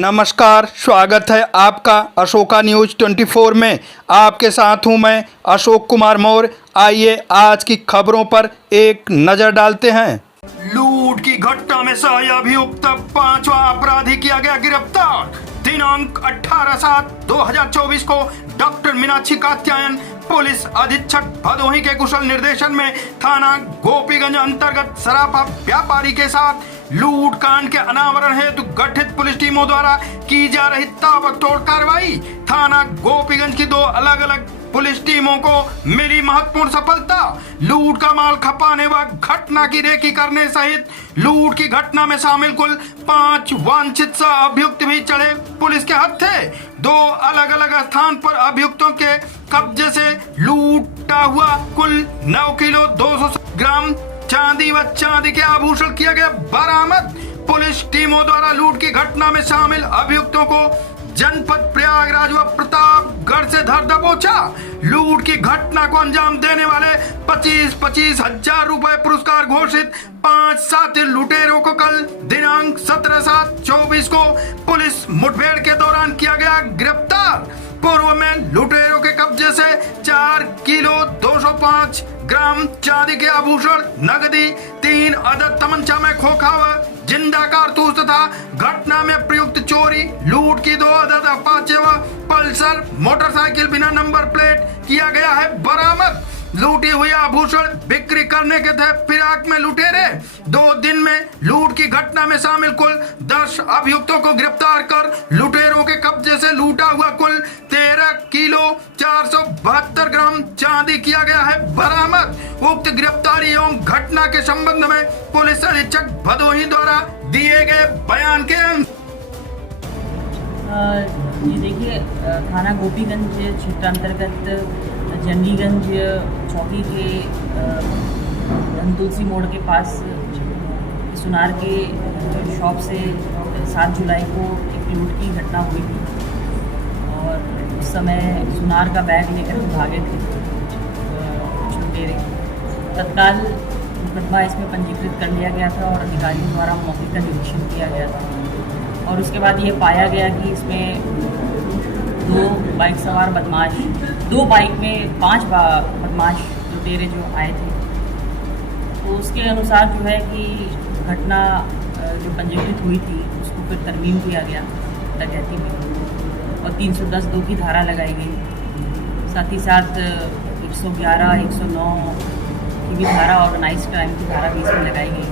नमस्कार, स्वागत है आपका अशोका न्यूज़ 24 में। आपके साथ हूं मैं अशोक कुमार मौर्य। आइए आज की खबरों पर एक नज़र डालते हैं। लूट की घटना में सहायक अभियुक्त 5वां अपराधी किया गया गिरफ्तार। दिनांक 18/7/2024 को डॉक्टर मीनाक्षी कात्यायन पुलिस अधीक्षक भदोही के कुशल निर्देशन में थाना गोपीगंज अंतर्गत सराफा व्यापारी के साथ लूट कांड के अनावरण हेतु गठित पुलिस टीमों द्वारा की जा रही ताबड़तोड़ कार्रवाई। थाना गोपीगंज की 2 अलग अलग पुलिस टीमों को मिली महत्वपूर्ण सफलता। लूट का माल खपाने व घटना की रेकी करने सहित लूट की घटना में शामिल कुल 5 वांछित अभियुक्त भी चढ़े पुलिस के हत्थे। 2 अलग अलग स्थान पर अभियुक्तों के कब्जे से लूटा हुआ कुल 9 किलो 200 ग्राम चांदी व चांदी के आभूषण किया गया बरामद। पुलिस टीमों द्वारा लूट की घटना में शामिल अभियुक्तों को जनपद प्रयागराज व प्रतापगढ़ से धर दबोचा। लूट की घटना को अंजाम देने वाले 25-25 हजार रुपए पुरस्कार घोषित 5 साथी लुटेरों को कल दिनांक 17/7/24 को पुलिस मुठभेड़ के दौरान किया गया गिरफ्तार। पूर्व में लुटेरों के कब्जे से 4 किलो 205 ग्राम चांदी के आभूषण, नगदी, 3 अदद तमंचा में खोखा व जिंदा कारतूस तथा घटना में प्रयुक्त चोरी लूट की 2 अदद अपाचे व पल्सर मोटरसाइकिल बिना नंबर प्लेट किया गया है बरामद। लूटी हुई आभूषण बिक्री करने के थे फिराक में लुटेरे। 2 दिन में लूट की घटना में शामिल कुल 10 अभियुक्तों को गिरफ्तार कर लुटेरों के कब्जे से लूटा हुआ कुल 13 किलो 472 ग्राम चांदी किया गया है बरामद। उक्त गिरफ्तारी एवं घटना के संबंध में पुलिस अधीक्षक भदोही द्वारा दिए गए बयान के ये देखिए, थाना गोपीगंज क्षेत्र अंतर्गत जंगीगंज चौकी के तुलसी मोड़ के पास सुनार के शॉप से 7 जुलाई को एक लूट की घटना हुई थी और उस समय सुनार का बैग लेकर भागे थे लुटेरे। तत्काल मुकदमा इसमें पंजीकृत कर लिया गया था और अधिकारियों द्वारा मौके का निरीक्षण किया गया था और उसके बाद ये पाया गया कि इसमें 2 बाइक सवार बदमाश, 2 बाइक में 5 बदमाश लुटेरे जो आए थे। तो उसके अनुसार जो है कि घटना जो पंजीकृत हुई थी उसको फिर तरमीम किया गया डकैती में और 310(2) की धारा लगाई गई। साथ ही साथ 111, 109 की भी धारा, ऑर्गेनाइज क्राइम की धारा भी इसमें लगाई गई।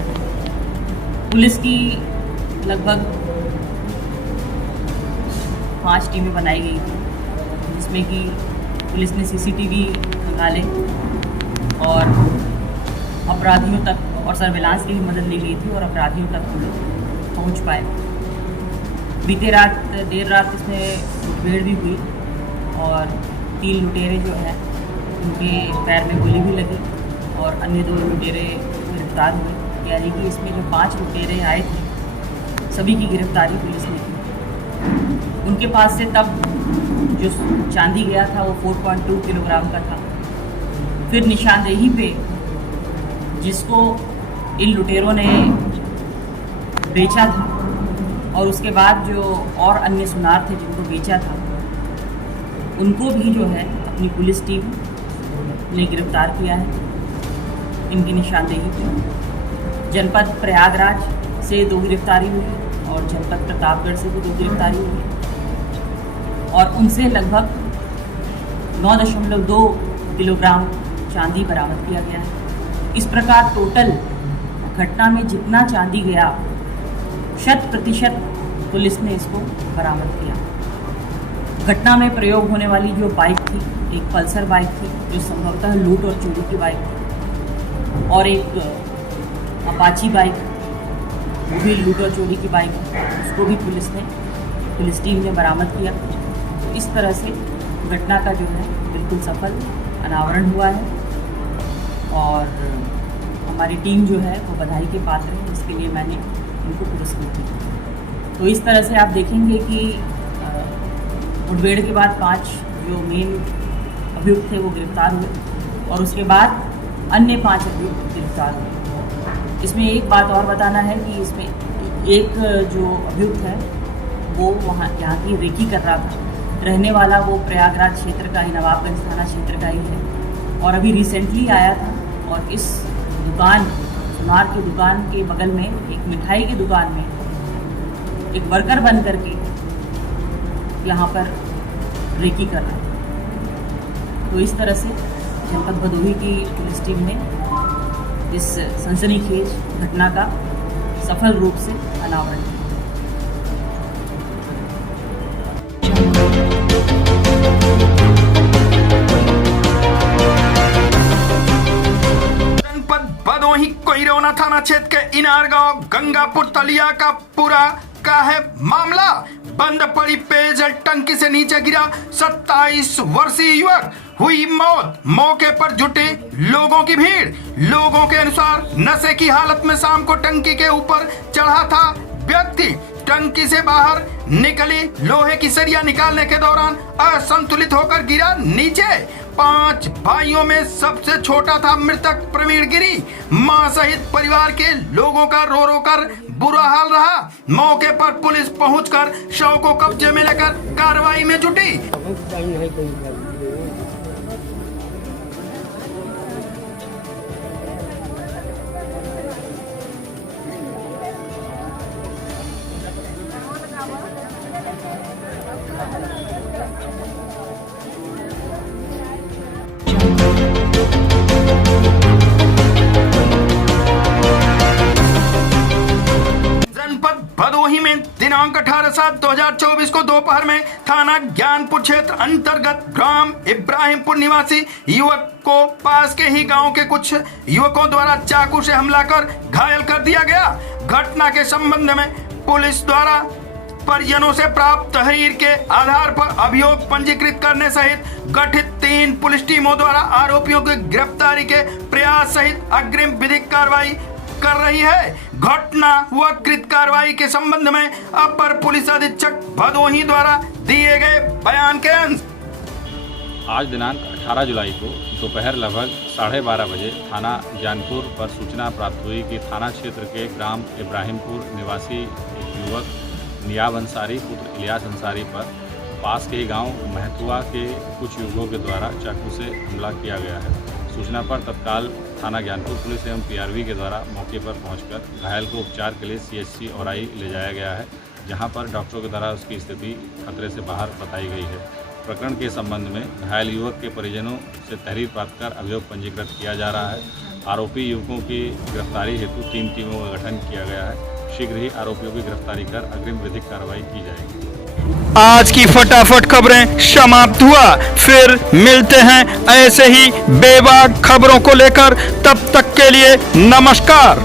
पुलिस की लगभग 5 टीमें बनाई गई थी जिसमें कि पुलिस ने सीसीटीवी निकाले और अपराधियों तक और सर्विलांस की भी मदद ली गई थी और अपराधियों तक हम लोग पहुँच पाए। बीते रात देर रात इसमें मुठभेड़ भी हुई और 3 लुटेरे जो हैं उनके पैर में गोली भी लगी और अन्य 2 लुटेरे गिरफ्तार हुए। यानी कि इसमें जो 5 लुटेरे आए थे सभी की गिरफ्तारी पुलिस ने की। उनके पास से तब जो चांदी गया था वो 4.2 किलोग्राम का था। फिर निशानदेही पे जिसको इन लुटेरों ने बेचा था और उसके बाद जो और अन्य सुनार थे जिनको बेचा था उनको भी जो है अपनी पुलिस टीम ने गिरफ्तार किया है। इनकी निशानदेही पे जनपद प्रयागराज से 2 गिरफ्तारी हुई और जनपद प्रतापगढ़ से भी 2 गिरफ्तारी हुई और उनसे लगभग 9.2 किलोग्राम चांदी बरामद किया गया है। इस प्रकार टोटल घटना में जितना चांदी गया 100% पुलिस ने इसको बरामद किया। घटना में प्रयोग होने वाली जो बाइक थी, एक पल्सर बाइक थी जो संभवतः लूट और चोरी की बाइक थी और एक अपाची बाइक, वो भी लूट और चोरी की बाइक, उसको भी पुलिस टीम ने बरामद किया। तो इस तरह से घटना का जो है बिल्कुल सफल अनावरण हुआ है और हमारी टीम जो है वो बधाई के पात्र है, इसके लिए मैंने उनको पुरस्कृत किया। तो इस तरह से आप देखेंगे कि मुठभेड़ के बाद 5 जो मेन अभियुक्त थे वो गिरफ्तार हुए और उसके बाद अन्य 5 अभियुक्त गिरफ्तार हुए। इसमें एक बात और बताना है कि इसमें एक जो अभियुक्त है वो वहाँ यहाँ की रेकी कर रहा था। रहने वाला वो प्रयागराज क्षेत्र का ही, नवाबगंज थाना क्षेत्र का ही है और अभी रिसेंटली आया था। और इस दुकान, सुनार की दुकान के बगल में एक मिठाई की दुकान में एक वर्कर बन करके यहाँ पर रेकी कर रहा है। तो इस तरह से जनपद भदोही की पुलिस टीम ने इस सनसनीखेज घटना का सफल रूप से अनावरण किया। भदोही कोइरौना थाना क्षेत्र के इनार गांव गंगापुर तलिया का पूरा का है मामला। बंद पड़ी पेयजल टंकी से नीचे गिरा 27 वर्षीय युवक, हुई मौत। मौके पर जुटे लोगों की भीड़। लोगों के अनुसार नशे की हालत में शाम को टंकी के ऊपर चढ़ा था व्यक्ति। टंकी से बाहर निकली लोहे की सरिया निकालने के दौरान असंतुलित होकर गिरा नीचे। 5 भाइयों में सबसे छोटा था मृतक प्रवीण गिरी। मां सहित परिवार के लोगों का रो रो कर बुरा हाल रहा। मौके पर पुलिस पहुंचकर शव को कब्जे में लेकर कार्रवाई में जुटी। भदोही में दिनांक 18/7/2024 को दोपहर में थाना ज्ञानपुर क्षेत्र अंतर्गत ग्राम इब्राहिमपुर निवासी युवक को पास के ही गांव के कुछ युवकों द्वारा चाकू से हमला कर घायल कर दिया गया। घटना के संबंध में पुलिस द्वारा परिजनों से प्राप्त तहरीर के आधार पर अभियोग पंजीकृत करने सहित गठित 3 पुलिस टीमों द्वारा आरोपियों की गिरफ्तारी के प्रयास सहित अग्रिम विधिक कार्रवाई कर रही है। घटना व कृत कार्रवाई के संबंध में अपर पुलिस अधीक्षक भदोही द्वारा दिए गए बयान के अंश। आज दिनांक 18 जुलाई को दोपहर लगभग 12:30 बजे थाना ज्ञानपुर पर सूचना प्राप्त हुई कि थाना क्षेत्र के ग्राम इब्राहिमपुर निवासी एक युवक नियाब अंसारी पुत्र इलियास अंसारी पर पास के ही गांव महतुआ के कुछ युवकों के द्वारा चाकू से हमला किया गया है। सूचना पर तत्काल थाना ज्ञानपुर पुलिस एवं पीआरवी के द्वारा मौके पर पहुंचकर घायल को उपचार के लिए सीएचसी औराई ले जाया गया है, जहां पर डॉक्टरों के द्वारा उसकी स्थिति खतरे से बाहर बताई गई है। प्रकरण के संबंध में घायल युवक के परिजनों से तहरीर प्राप्त कर अभियोग पंजीकृत किया जा रहा है। आरोपी युवकों की गिरफ्तारी हेतु 3 टीमों का गठन किया गया है। शीघ्र ही आरोपियों की गिरफ्तारी कर अग्रिम विधिक कार्रवाई की जाएगी। आज की फटाफट खबरें समाप्त हुआ। फिर मिलते हैं ऐसे ही बेबाक खबरों को लेकर। तब तक के लिए नमस्कार।